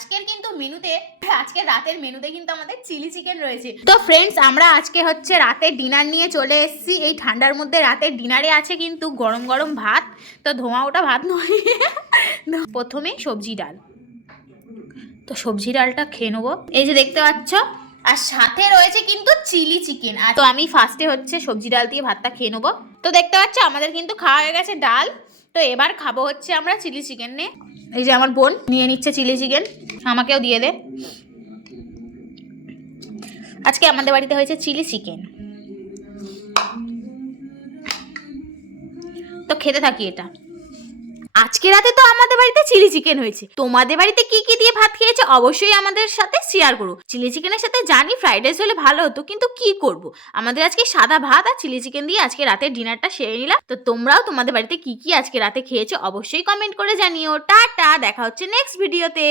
আজকের কিন্তু মেনুতে আজকে রাতের মেনুতে কিন্তু আমাদের চিলি চিকেন রয়েছে। তো ফ্রেন্ডস, আমরা আজকে হচ্ছে রাতের ডিনার নিয়ে চলে এসেছি। এই ঠান্ডার মধ্যে রাতের ডিনারে আছে কিন্তু গরম গরম ভাত। তো ধোঁয়া ওটা ভাত নয়, প্রথমে সবজি ডাল। তো সবজি ডালটা খেয়ে নেবো, এই যে দেখতে পাচ্ছ, আর সাথে রয়েছে কিন্তু চিলি চিকেন। আর তো আমি ফার্স্টে হচ্ছে সবজি ডাল দিয়ে ভাতটা খেয়ে নেবো। তো দেখতে পাচ্ছ আমাদের কিন্তু খাওয়া হয়ে গেছে ডাল। তো এবার খাবো হচ্ছে আমরা চিলি চিকেন নিয়ে। এই যে আমার বোন নিয়ে নিচ্ছে চিলি চিকেন, আমাকেও দিয়ে দে। আজকে আমাদের বাড়িতে হয়েছে চিলি চিকেন, তো খেতে থাকি এটা। আজকে রাতে তো আমাদের বাড়িতে চিলি চিকেন হয়েছে। তোমাদের বাড়িতে কি কি দিয়ে ভাত খেয়েছো অবশ্যই আমাদের সাথে শেয়ার করো। চিলি চিকেনের সাথে জানি ফ্রাইড রাইস হলে ভালো হতো, কিন্তু কি করব, আমাদের আজকে সাদা ভাত আর চিলি চিকেন দিয়ে আজকে রাতের ডিনারটা সেরে নিলাম। তো তোমরাও তোমাদের বাড়িতে কি কি আজকে রাতে খেয়েছো অবশ্যই কমেন্ট করে জানিও। টাটা, দেখা হচ্ছে নেক্সট ভিডিওতে।